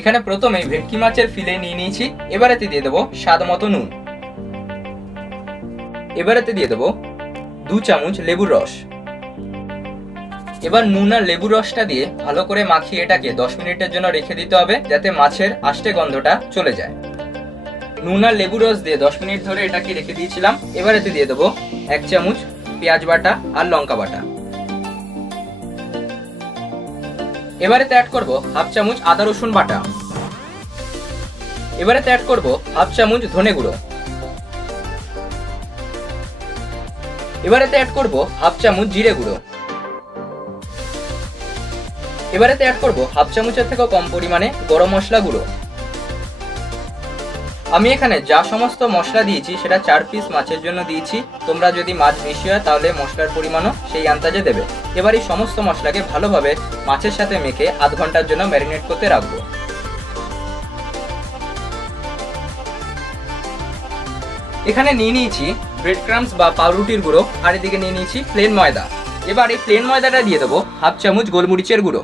এখানে প্রথমে ভেটকি মাছের ফিলে নিয়ে নিয়েছি। এবারেতে দিয়ে দেবো স্বাদ মতো নুন। এবারেতে দিয়ে দেবো 2 চামচ লেবুর রস। এবার নুন আর লেবুর রসটা দিয়ে ভালো করে মাখিয়ে এটাকে 10 মিনিটের জন্য রেখে দিতে হবে, যাতে মাছের আষ্টে গন্ধটা চলে যায়। নুন আর লেবুর রস দিয়ে 10 মিনিট ধরে এটাকে রেখে দিয়েছিলাম। এবারেতে দিয়ে দেবো 1 চামচ পেঁয়াজ বাটা আর লঙ্কা বাটা। এবারেতে অ্যাড করব হাফ চামচ আদা রসুন বাটা। এবারেতে অ্যাড করব হাফ চামচ ধনে গুঁড়ো। এবারেতে অ্যাড করব হাফ চামচ জিরে গুঁড়ো। এবারেতে অ্যাড করব হাফ চামচের থেকেও কম পরিমাণে গরম মশলা গুঁড়ো। আমি এখানে যা সমস্ত মশলা দিয়েছি সেটা 4 পিস মাছের জন্য দিয়েছি। তোমরা যদি মাছ বেশি হয় তাহলে মশলার পরিমাণও সেই আন্দাজে দেবে। এবার এই সমস্ত মশলাকে ভালোভাবে মাছের সাথে মেখে আধ ঘন্টার জন্য ম্যারিনেট করতে রাখবো। এখানে নিয়ে নিয়েছি ব্রেড ক্রাম্বস বা পাউরুটির গুঁড়ো, আর এদিকে নিয়ে নিয়েছি প্লেন ময়দা। এবার এই প্লেন ময়দাটা দিয়ে দেবো হাফ চামচ গোলমরিচের গুঁড়ো।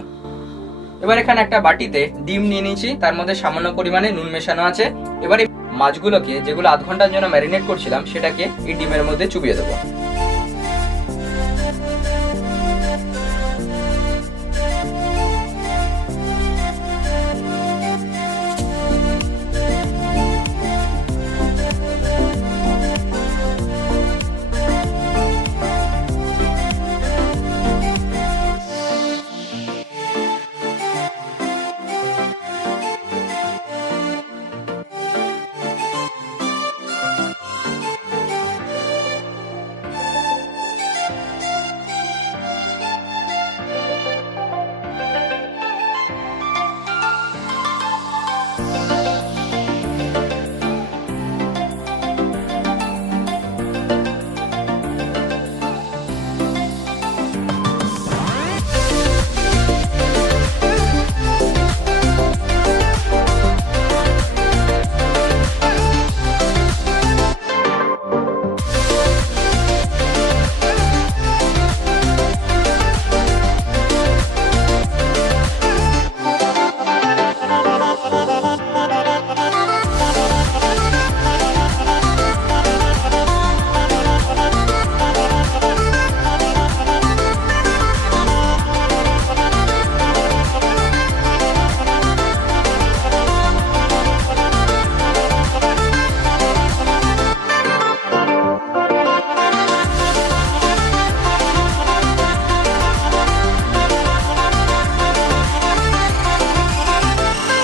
এবার এখানে একটা বাটিতে ডিম নিয়ে নিয়েছি, তার মধ্যে সামান্য পরিমাণে নুন মেশানো আছে। এবার এই মাছগুলোকে, যেগুলো আধ ঘন্টার জন্য ম্যারিনেট করছিলাম, সেটাকে এই ডিমের মধ্যে চুবিয়ে দেবো।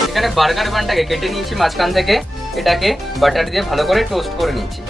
এখানে বার্গার বানটাকে কেটে নিয়েছি মাঝখান থেকে, এটাকে বাটার দিয়ে ভালো করে টোস্ট করে নিয়েছি।